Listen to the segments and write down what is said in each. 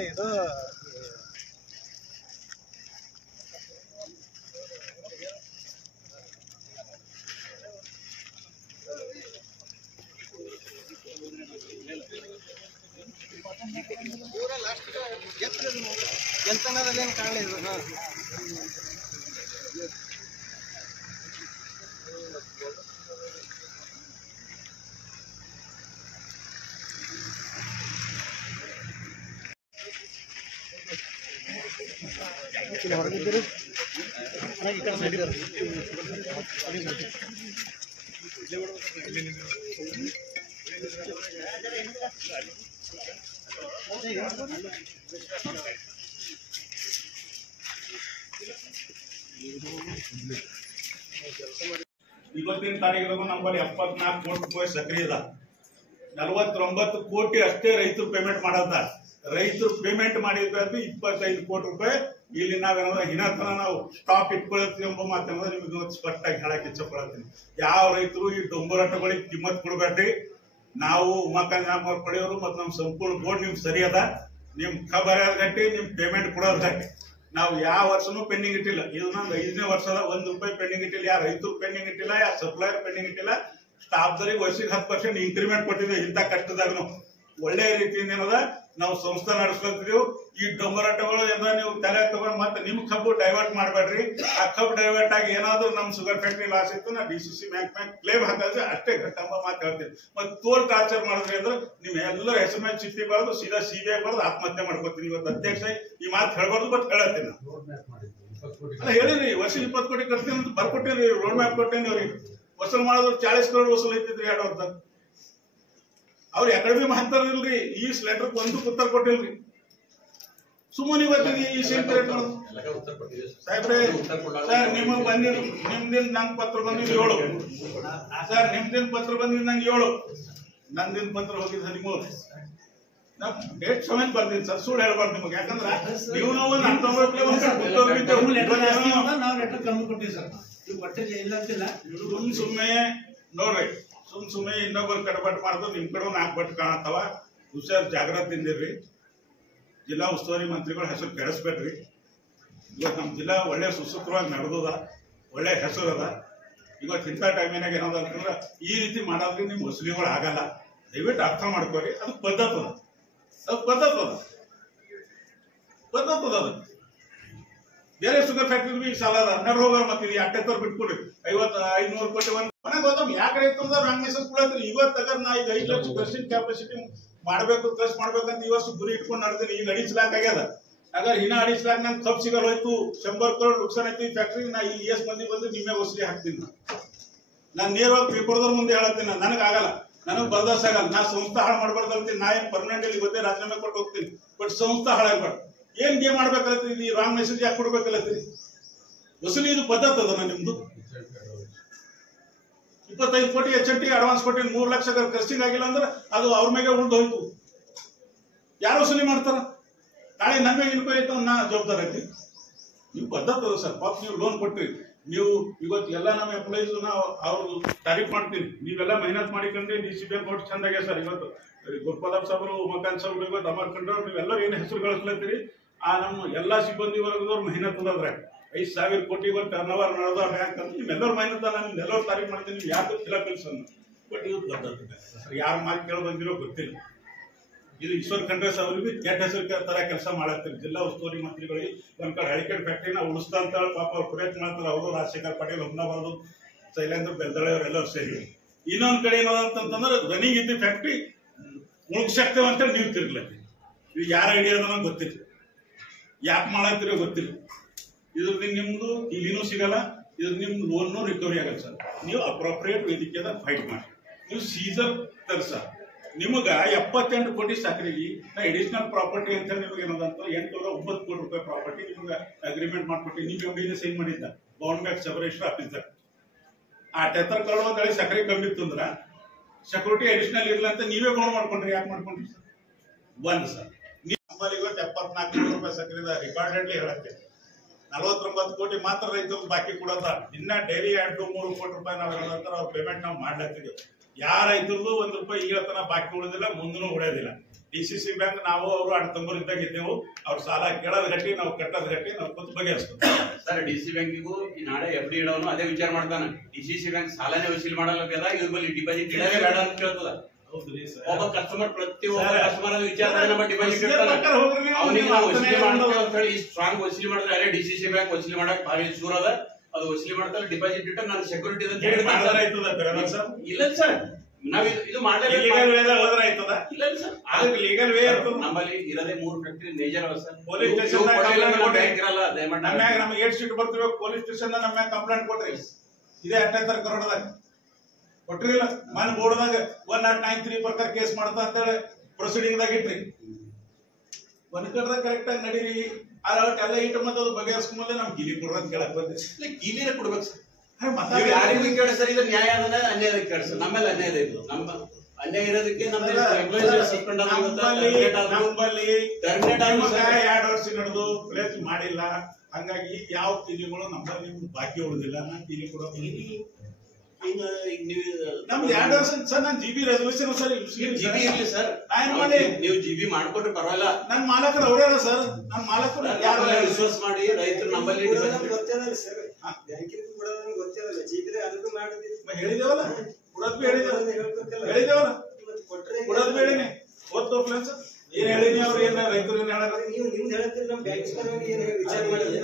ಇದು ಪೂರ ಲಾಸ್ಟ್ ಎಂತನದಲ್ಲಿ ಏನು ಕಾಣಲಿಲ್ಲ. ಹೊರಗಿದ್ದೀರಿ ಈ ಕಡೆ ಸೈಡ್ ಇವತ್ತಿನ ತಾರೀಕಿಗೆ ನಮ್ಮಲ್ಲಿ 74 ಕೋಟಿ ರೂಪಾಯಿ ಸಕ್ರಿಯ ಅದ. 49 ಕೋಟಿ ಅಷ್ಟೇ ರೈತರು ಪೇಮೆಂಟ್ ಮಾಡದ. ರೈತರು ಪೇಮೆಂಟ್ ಮಾಡಿದ್ದು 25 ಕೋಟಿ ರೂಪಾಯಿ. ಇಲ್ಲಿ ನಾವೇನಾದ್ರು ಹಿನತನ ನಾವು ಸ್ಟಾಕ್ ಇಟ್ಕೊಳ್ತೀವಿ ಎಂಬ ಮಾತನ್ನ ನಿಮಗೆ ಸ್ಪಷ್ಟವಾಗಿ ಹೇಳಕ್ ಇಚ್ಛಪಡ್ತೀನಿ. ಯಾವ ರೈತರು ಈ ಡೊಂಬರಾಟಗಳಿಗೆ ಕಿಮ್ಮತ್ ಕೊಡ್ಬೇಡ್ರಿ. ನಾವು ಉಮಾಕಾಂತ ಪಡೆಯೋರು ಮತ್ತು ನಮ್ಮ ಸಂಪೂರ್ಣ ಬೋರ್ಡ್ ನಿಮ್ಗೆ ಸರಿ ಅದ. ನಿಮ್ ಖಬರ್ ಗಟ್ಟಿ, ನಿಮ್ ಪೇಮೆಂಟ್ ಕೊಡೋದ್ ಗಟ್ಟಿ. ನಾವು ಯಾವ ವರ್ಷನೂ ಪೆಂಡಿಂಗ್ ಇಟ್ಟಿಲ್ಲ. ಇದು ನಂದು 5ನೇ ವರ್ಷದ 1 ರೂಪಾಯಿ ಪೆಂಡಿಂಗ್ ಇಟ್ಟಿಲ್ಲ. ಯಾವ ರೈತರು ಪೆಂಡಿಂಗ್ ಇಟ್ಟಿಲ್ಲ, ಯಾವ ಸಪ್ಲೈಯರ್ ಪೆಂಡಿಂಗ್ ಇಟ್ಟಿಲ್ಲ. ಸ್ಟಾಫ್ದವರಿಗೆ ವರ್ಷಕ್ಕೆ 10% ಇನ್ಕ್ರಿಮೆಂಟ್ ಕೊಟ್ಟಿದ್ದೇವೆ. ಇಂಥ ಕಷ್ಟದಾಗ ಒಳ್ಳೆ ರೀತಿಯಿಂದ ಏನದ ನಾವು ಸಂಸ್ಥೆ ನಡೆಸ್ಕೊಳ್ತಿದೀವಿ. ಈ ಡೊಂಬರಾಟಗಳು ಏನಾರ ನೀವು ತಲೆ ತಗೊಂಡು ಮತ್ತೆ ನಿಮ್ ಕಬ್ಬು ಡೈವರ್ಟ್ ಮಾಡಬೇಡ್ರಿ. ಆ ಕಬ್ಬು ಡೈವರ್ಟ್ ಆಗಿ ಏನಾದ್ರು ನಮ್ ಶುಗರ್ ಫ್ಯಾಕ್ಟ್ರಿ ಲಾಸ್ ಇತ್ತು, ನಾ DCC ಬ್ಯಾಂಕ್ ಕ್ಲೇಮ್ ಹಾಕಿದ್ರೆ ಅಷ್ಟೇ ಘಟ್ಟಂಬ ಮಾತು ಹೇಳ್ತೀನಿ. ಮತ್ತೆ ತೋಲ್ ಟಾರ್ಚರ್ ಮಾಡಿದ್ರಿ ಅಂದ್ರೆ ನಿಮ್ ಎಲ್ಲರ ಹೆಸರು ಮೇಲೆ ಚಿಟ್ಟಿ ಬರೋದು, ಸೀದಾ CBI ಬರೋದು, ಆತ್ಮಹತ್ಯೆ ಮಾಡ್ಕೊತೀನಿ. ಇವತ್ತು ಅಧ್ಯಕ್ಷ ಈ ಮಾತು ಹೇಳ್ಬಾರ್ದು, ಬಟ್ ಹೇಳತ್ತೀನಿ. ಹೇಳಿರಿ ವರ್ಷ 20 ಕೋಟಿ ಕಟ್ತೀನಿ ಅಂತ ಬರ್ಕೊಟ್ಟಿರಿ. Road map ಕೊಟ್ಟೇನಿ. ಅವ್ರಿಗೆ ವಸೂಲ್ ಮಾಡೋದು 40 ಕರೋಡ್ ವಸೂಲ್ ಐತಿದ್ರಿ 2 ವರ್ಷ. ಅವ್ರು ಎಕಡೆ ಭೀ ಮಾಡ್ತಾರಿಲ್ರಿ. ಈ ಲೆಟರ್ ಒಂದು ಉತ್ತರ ಕೊಟ್ಟಿಲ್ರಿ. ಸುಮ್ಮನೆ ಇವತ್ತಿಗೆ ಈ ಸೇಮ್ ರೇಟ್ ಮಾಡೋದು ಸಾಹೇಬ್ರೆ. ಸರ್ ನಿಮಗ್ ಬಂದಿದ್ದು ನಿಮ್ದಿನ ನಂಗೆ ಪತ್ರ ಬಂದಿದ್ದು 7 ಸರ್. ನಿಮ್ದಿನ ಪತ್ರ ಬಂದಿದ್ದು ನಂಗೆ 7. ನಂದಿನ ಪತ್ರ ಹೋಗಿದ್ದು 13. ನಾ ಡೇಟ್ 7 ಬರ್ತೀನಿ ಸರ್. ಸುಳ್ಳು ಹೇಳ್ಬಾರ್ದು ನಿಮಗೆ. ಯಾಕಂದ್ರೆ ನೀವು ನಾವು 19 ಸುಮ್ಮನೆ ನೋಡ್ರಿ. ಸುಮ್ಮನೆ ಇನ್ನೊಬ್ಬರು ಕಡಬಟ್ಟು ಮಾಡೋದು. ನಿಮ್ ಕಡೆ 4 ಬಟ್ಟು ಕಾಣತ್ತವ. ಹುಷಾರ್ ಜಾಗ್ರತೆಯಿಂದಿರ್ರಿ. ಜಿಲ್ಲಾ ಉಸ್ತುವಾರಿ ಮಂತ್ರಿಗಳ ಹೆಸರು ಕೆಡಿಸ್ಬೇಡ್ರಿ. ಇವತ್ತು ನಮ್ಮ ಜಿಲ್ಲಾ ಒಳ್ಳೆ ಸುಸೂತ್ರವಾಗಿ ನಡೆದದ, ಒಳ್ಳೆ ಹೆಸರು ಅದ. ಇವತ್ತು ಇಂಥ ಟೈಮಿನಾಗ ಏನದ ಅಂತಂದ್ರೆ ಈ ರೀತಿ ಮಾಡೋದ್ರಿಂದ ನಿಮ್ ವಸೂಲಿಗಳು ಆಗಲ್ಲ. ದಯವಿಟ್ಟು ಅರ್ಥ ಮಾಡ್ಕೋರಿ. ಅದು ಪದ್ಧತಿ ಅದ. ಅದು ಬೇರೆ ಶುಗರ್ ಫ್ಯಾಕ್ಟ್ರಿ ಬಿ ಸಾಲ ಅದ. ನಡ್ ಹೋಗೋರು ಮತ್ತೆ ಅಟ್ಟೆತ್ತವ್ರು ಬಿಟ್ಕೊಡ್ರಿ. 500 ಕೋಟಿ ಒಂದು ಮನೆಗೆ ಹೋದಮ್. ಯಾಕೆ ರೈತರದ ರಾಂಗ್ ಮೆಸೇಜ್ ಕೊಡತ್ರಿ? ಇವತ್ತು ನಾ ಈಗ 5 ಲಕ್ಷ ಕ್ರಷಿಂಗ್ ಕೆಪಾಸಿಟಿ ಮಾಡ್ಬೇಕು, ಕ್ರಶ್ ಮಾಡ್ಬೇಕಂತ ಈ ವರ್ಷ ಗುರಿ ಇಟ್ಕೊಂಡು ನಡೆದೀನಿ. ಈಗ 2.5 ಲಾಖ ಆಗ್ಯದ. ಅಗರ್ ಇನ್ನ 2.5 ಲಾಖ ನನ್ ಕಪ್ ಸಿಗಲ್ ಹೋಯ್ತು. 100 ಕರೋಡ್ ನುಕ್ಸಾನ್ ಐತಿ ಈ ಫ್ಯಾಕ್ಟ್ರಿ. ನಾ ಈ ಎಸ್ ಮಂದಿ ಬಂದು ನಿಮ್ಮೆ ವಸೂಲಿ ಹಾಕ್ತೀನಿ. ನಾನು ನೇರವಾಗಿ ತ್ರಿಪುರದವ್ರ ಮುಂದೆ ಹೇಳತ್ತೀನಿ. ನನಗೆ ಆಗಲ್ಲ, ನನಗೆ ಬರ್ದಾಸ್ ಆಗಲ್ಲ. ನಾ ಸಂಸ್ಥೆ ಹಾಳು ಮಾಡ್ಬಾರ್ದಂತೀನಿ. ನಾ ಏನ್ ಪರ್ಮನೆಂಟ್ ಇಲ್ಲಿ ಗೊತ್ತೇ ರಾಜೀನಾಮೆ ಕೊಟ್ಟು ಹೋಗ್ತೀನಿ. ಬಟ್ ಸಂಸ್ಥೆ ಹಾಳಾಗ್ಬಾರ್ದು. ಏನ್ ಗೇಮ್ ಮಾಡ್ಬೇಕಲ್ಲತ್ತೀರಿ? ಈ ರಾಂಗ್ ಮೆಸೇಜ್ ಯಾಕೆ ಕೊಡ್ಬೇಕಲ್ಲತ್ತೀರಿ? ವಸೂಲಿ ಇದು ಪದ್ಧತಿ ಅದ ನಿಮ್ದು. 25 ಕೋಟಿ HMT ಅಡ್ವಾನ್ಸ್ ಕೊಟ್ಟಿ 3 ಲಕ್ಷ ಖರ್ಚಿಂಗ್ ಆಗಿಲ್ಲ ಅಂದ್ರೆ ಅದು ಅವ್ರ ಮೇಲೆ ಉಳ್ದು ಹೋಯ್ತು. ಯಾರು ವಸೂಲಿ ಮಾಡ್ತಾರ? ನಾಳೆ ನನ್ನ ಮೇಲೆ ಇನ್ಕ್ವೈರಿ ಆಯ್ತು, ನಾ ಜವಾಬ್ದಾರ ಐತಿ. ನೀವು ಪದ್ಧತಿ ಅದ ಸರ್. ಪಾಪ ನೀವು ಲೋನ್ ಕೊಟ್ರಿ. ನೀವು ಇವತ್ತು ಎಲ್ಲ ನಮ್ಮ ಎಂಪ್ಲಾಯೀಸ್ ನಾವು ಅವ್ರದ್ದು ತಾರೀಫ್ ಮಾಡ್ತೀನಿ. ನೀವೆಲ್ಲ ಮೆಹನತ್ ಮಾಡಿಕೊಂಡ್ರಿ. DCC ಬ್ಯಾಂಕ್ ನೋಟ್ ಚಂದಾಗೆ ಸರ್. ಇವತ್ತು ಗುರುಪ್ರತಾಪ್ ಸಾಬ್ರು, ಉಮಾಕಾಂತ್ ಸಾಬ್ರು, ಇವತ್ತು ಅಮರ್ ಖಂಡ್ರವ್ರು ನೀವೆಲ್ಲರೂ ಏನು ಹೆಸರು ಗಳಿಸ್ಲತ್ತೀರಿ. ಆ ನಮ್ಮ ಎಲ್ಲಾ ಸಿಬ್ಬಂದಿ ವರ್ಗದವ್ರು ಮೆಹನತ್ ಅದಾದ್ರೆ 5,000 ಕೋಟಿ ಟರ್ನ್ ಓವರ್ ನಡೆದ ಬ್ಯಾಂಕ್ ಅಂತ ನಿಮ್ಮೆಲ್ಲರೂ ಮೆಹನತ್. ನಾನು ನಿಮ್ಮೆಲ್ಲರೂ ತಾರೀಫ್ ಮಾಡ್ತೀನಿ. ನೀವು ಯಾರು ಇಲ್ಲ ಕಲ್ಸನ್ನು. ಬಟ್ ಇದು ಪದ್ಧತಿ ಯಾರ ಮಾತು ಕೇಳಿ ಬಂದಿರೋ ಗೊತ್ತಿಲ್ಲ. ಇದು ಈಶ್ವರ್ ಖಂಡ್ರೆ ಅವ್ರಿಗೆ ಕೆಟ್ಟ ಹೆಸರು ತರ ಕೆಲಸ ಮಾಡತ್ತೀರಿ. ಜಿಲ್ಲಾ ಉಸ್ತುವಾರಿ ಮಂತ್ರಿಗಳಿಗೆ ಒಂದ್ ಕಡೆ ಹಳಿಕೆಟ್ ಫ್ಯಾಕ್ಟ್ರಿನ ಉಳಿಸ್ತಾ ಅಂತ ಪಾಪ ಅವ್ರು ಪ್ರಯತ್ನ ಮಾಡ್ತಾರೆ. ಅವರು ರಾಜಶೇಖರ್ ಪಾಟೀಲ್, ಹೊನ್ನಬಾರ್ದು, ಶೈಲೇಂದ್ರ ಬೆಲ್ದಳೆ ಅವರೆಲ್ಲರೂ ಸೇರಿ. ಇನ್ನೊಂದ್ ಕಡೆ ಏನದಂತಂದ್ರೆ ರನ್ನಿಂಗ್ ಇದ್ದ ಫ್ಯಾಕ್ಟ್ರಿ ಮುಳುಗ್ಸಾಕ್ತೇವೆ ಅಂತೇಳಿ ನೀವು ತಿರ್ಗ್ಲತ್ತಿ. ಇದು ಯಾರ ಐಡಿಯಾ ಅನ್ನೋದು ಗೊತ್ತಿಲ್ಲ. ಯಾಕೆ ಮಾಡತ್ತೀರೋ ಗೊತ್ತಿಲ್ಲ. ಇದ್ರದ್ದು ನಿಮ್ದು ಇಲ್ಲಿನೂ ಸಿಗಲ್ಲ. ಇದ್ರ ನಿಮ್ದು ಲೋನ್ನೂ ರಿಕವರಿ ಆಗಲ್ಲ ಸರ್. ನೀವು ಅಪ್ರೋಪ್ರಿಯೇಟ್ ವೇದಿಕೆದ ಫೈಟ್ ಮಾಡಿ. ನೀವು ಸೀಸರ್ ತರ್ಸ. ನಿಮಗ 78 ಕೋಟಿ ಸಕ್ರೆಗಿ ನಾ ಎಡಿಷನಲ್ ಪ್ರಾಪರ್ಟಿ ಅಂತ ನಿಮಗೆ ಏನದಂತ 809 ಕೋಟಿ ರೂಪಾಯಿ ಪ್ರಾಪರ್ಟಿ ನಿಮ್ಗೆ ಅಗ್ರಿಮೆಂಟ್ ಮಾಡ್ಕೊಟ್ಟಿ. ನೀವು MD ಸೈನ್ ಮಾಡಿದ್ದ ಗವರ್ನಮೆಂಟ್ ಸಬ್ ರಿಜಿಸ್ಟರ್ ಆಫೀಸರ್. ಆ 73 ಕರೋಡ್ ಸಕ್ರೆ ಕಮ್ಮಿತ್ತು ಅಂದ್ರ ಸೆಕ್ಯೂರಿಟಿ ಅಡಿಷನಲ್ ಇರ್ಲ ಅಂತ ನೀವೇ ಗೋಣ ಮಾಡ್ಕೊಂಡ್ರಿ. ಯಾಕೆ ಮಾಡ್ಕೊಂಡ್ರಿ ಸರ್? ಒಂದ್ ಸರ್, ನೀವು ಇವತ್ತು 74 ಕೋಟಿ ರೂಪಾಯಿ ಸಕ್ರೆದ ರೆಕಾರ್ಡೆಡ್ಲಿ ಹೇಳತ್ತೆ. 49 ಕೋಟಿ ಮಾತ್ರ ರೈತರು ಬಾಕಿ ಕೊಡೋದ. ಇನ್ನ ಡೈಲಿ 2-3 ಕೋಟಿ ರೂಪಾಯಿ ನಾವು ಹೇಳೋದ್ರ ಅವ್ರ ಪೇಮೆಂಟ್ ನಾವು ಮಾಡ್ಲಾಗ್ತಿದ್ವಿ. ಯಾರ ರೈತರದ್ದು ₹1 ಈಗತನ ಬಾಕಿ ಉಳಿದಿಲ್ಲ, ಮುಂದೂ ಉಳಿಯೋದಿಲ್ಲ. DCC ಬ್ಯಾಂಕ್ ನಾವು ಅವರು ಅಣ್ಣ ತಮ್ಮರು ಇದ್ದಾಗ ಇದ್ದೆವು. ಅವ್ರ ಸಾಲ ಕೇಳೋದ್ ಗಟ್ಟಿ, ನಾವು ಕಟ್ಟೋದ್ ಗಟ್ಟಿ, ನಾವು ಕೂತು ಬಗೆಹರಿಸ್ತೀವಿ. ಸರ್ DCC ಬ್ಯಾಂಕಿಗೂ ನಾಳೆ FD ಇಡೋನು ಅದೇ ವಿಚಾರ ಮಾಡ್ತಾನೆ. DCC ಬ್ಯಾಂಕ್ ಸಾಲನೇ ವಸೂಲಿ ಮಾಡಲ್ಲ, ಇದ್ರ ಬಳಿ ಡಿಪಾಸಿಟ್ ಇಡೋದೇ ಬೇಡ ಅಂತ ಕೇಳ್ತದ. ಒಬ್ಬ ಕಸ್ಟಮರ್ ಪ್ರತಿಯೊಬ್ಬ ಕಸ್ಟಮರ್ ವಿಚಾರ ನಮ್ಮ ಡಿಪಾಸಿಟ್ ಅವನಿಗೆ ನಾವು ವಸೂಲಿ ಮಾಡ್ತೇವೆ ಅಂತ ಹೇಳಿ ಸ್ಟ್ರಾಂಗ್ ವಸೂಲಿ ಮಾಡಿದ್ರೆ ಅದೇ DCC ಬ್ಯಾಂಕ್ ವಸೂಲಿ ಮಾಡಕ್ ಭಾರಿ ಶೂರ್ ಅದ. ಅದು ವಸೂಲಿ ಮಾಡ್ತಾರೆ, ಡಿಪಾಸಿಟ್ ಇಟ್ಟು ನಾನು ಸೆಕ್ಯೂರಿಟಿ ಅಂತ ಹೇಳಿ ಇಲ್ಲ ಸರ್. ನಾವ್ ಇದು ಮಾಡಲೇಬೇಕು. ಇಲ್ಲ ಸರ್, ಲೀಗಲ್ ವೇ ನಮ್ಮಲ್ಲಿ ಇರೋದೇ 3 ಫ್ಯಾಕ್ಟರಿ ಮೇಜರ್ ಅವ ಸರ್. ಪೊಲೀಸ್ ಸ್ಟೇಷನ್ ಬ್ಯಾಂಕ್ ಇರಲ್ಲ, ದಯಮಾಡಿ ನಮ್ಗೆ 8 ಸೀಟ್ ಬರ್ತೀವಿ. ಪೊಲೀಸ್ ಸ್ಟೇಷನ್ ನಮ್ಮ ಕಂಪ್ಲೇಂಟ್ ಕೊಟ್ರಿ. ಇದೇ 18 ಕರೋಡದಾಗ ಕೊಟ್ರಿಲ್ಲ. ಮನ್ ಬೋರ್ಡ್ದಾಗ 1093 ಪ್ರಕಾರ ಕೇಸ್ ಮಾಡ್ತಾ ಅಂತೇಳಿ ಪ್ರೊಸೀಡಿಂಗ್ ದಾಗ ಇಟ್ರಿ. ಒಂದ್ ಕಡೆದಾಗ ಕರೆಕ್ಟ್ ಆಗಿ ನಡೀರಿ. ಎಲ್ಲ ಇಟ್ಟು ಮತ್ತೆ ಅದು ಬಗೆಹರಿಸ್ಕೊಂಬಂದ್ರೆ ನಮ್ ಗಿಲಿ ಕೊಡ್ರ ಅಂತ ಕೇಳಕ್ ಬಂದಿರಿ. ಗಿಲಿನ ಕೊಡ್ಬೇಕು ಸರ್. ಯಾರಿಗೂ ಕೇಳಿ ಸರ್, ಇದು ನ್ಯಾಯ ಅದನ್ನ ಅನ್ಯಾಯ ಕೇಳಿ ಸರ್. ನಮ್ಮೇಲೆ ಅನ್ಯಾಯ ಇದೆ. ನಮ್ಮ ಅನ್ಯಾಯ ಇರೋದಕ್ಕೆ ನಮ್ಮಲ್ಲಿ 2 ವರ್ಷ ನಡೆದು ಪ್ಲೇಸ್ ಮಾಡಿಲ್ಲ. ಹಂಗಾಗಿ ಯಾವ ಕಿಲಿಗಳು ನಮ್ಮಲ್ಲಿ ಬಾಕಿ ಉಳಿದಿಲ್ಲ. ನಾನು ಕಿಲಿ ಕೊಡೋ ಈಗ ನಮ್ದು 2 ವರ್ಷ ಸರ್. ನಾನು GB ರೆಸಲ್ಯೂಷನ್ ಸರ್. GB ಇರ್ಲಿ ಸರ್, ನೀವು GB ಮಾಡ್ಕೊಟ್ರೆ ಪರವಾಗಿಲ್ಲ. ನನ್ ಮಾಲಕರು ಅವರೇ ಸರ್. ನನ್ ಮಾಲಕರು ಯಾರು ವಿಶ್ವಾಸ ಮಾಡಿ ರೈತರು ನಮ್ಮಲ್ಲಿ ಗೊತ್ತಿಲ್ಲ ಸರ್. ಬ್ಯಾಂಕಿನ ಕೊಡೋದು ಗೊತ್ತಿಲ್ಲ. GB ಅದಕ್ಕೂ ಮಾಡಿದ್ವಿ ಹೇಳಿದೇವಲ್ಲ, ಕೊಡೋದ್ ಹೇಳಿದೇವಲ್ಲ, ಕೊಡೋದ್ ಬೇಡಿನಿ ಓದ್ತೋ ಫ್ರೆಂಡ್ಸ್. ಏನ್ ಹೇಳಿನಿ ಅವ್ರು, ಏನ್ ರೈತರು ಏನ್ ಹೇಳ ನೀವು ನಿಮ್ದು ಹೇಳ್ತೀರಿ. ನಮ್ ಬ್ಯಾಂಕ್ ಪರವಾಗಿ ಏನ್ ವಿಚಾರ ಮಾಡಿದ್ರಿ?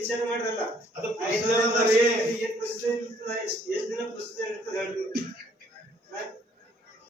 ವಿಚಾರ ಮಾಡಿರಲ್ಲ. ಅದು ಏನ್ ಪ್ರೊಸೀಜರ್ ಇರ್ತದೆ, ಎಷ್ಟು ದಿನ ಪ್ರೊಸೀಜರ್ ಇರ್ತದೆ?